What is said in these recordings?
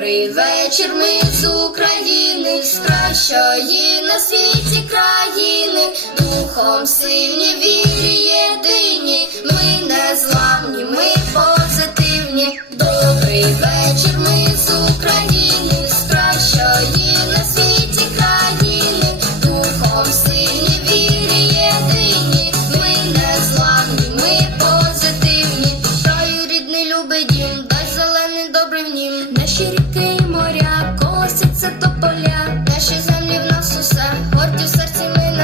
Добрий вечір, ми з України, з кращої на світі країни, духом сильні, вірі єдині, ми не зламні, ми позитивні. Добрий вечір, ми з України, з кращої на світі країни, духом сильні, вірі єдині, ми не зламні, ми позитивні.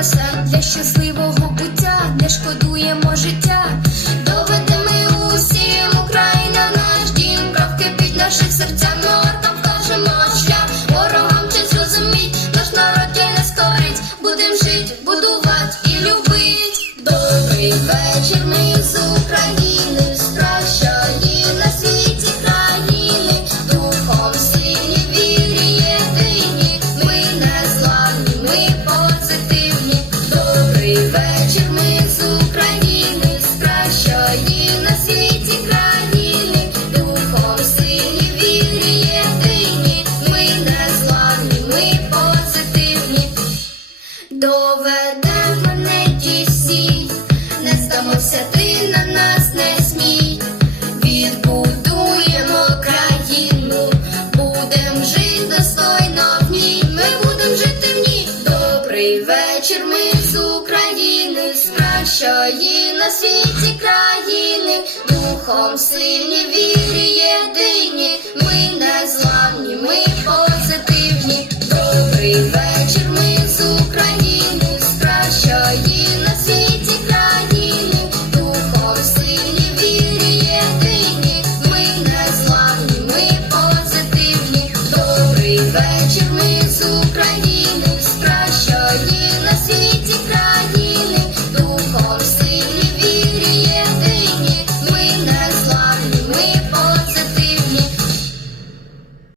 Серці. Для щасливого буття не шкодуємо життя. доведе ми усім, Україна наш дім, правки під наших серцях, ми оркам вкажемо шлях. Ворогам чи зрозуміть, наш народ і не скорить, будем жить, будувати і любить. Добрий вечір, ми з України, Доведемо не всі, не здамося, ти на нас не смій. Відбудуємо країну, будем жити достойно в ній. Ми будем жити в ній. Добрий вечір, ми з України, з кращої на світі країни, духом сильні, вірі єдині, ми не зламні,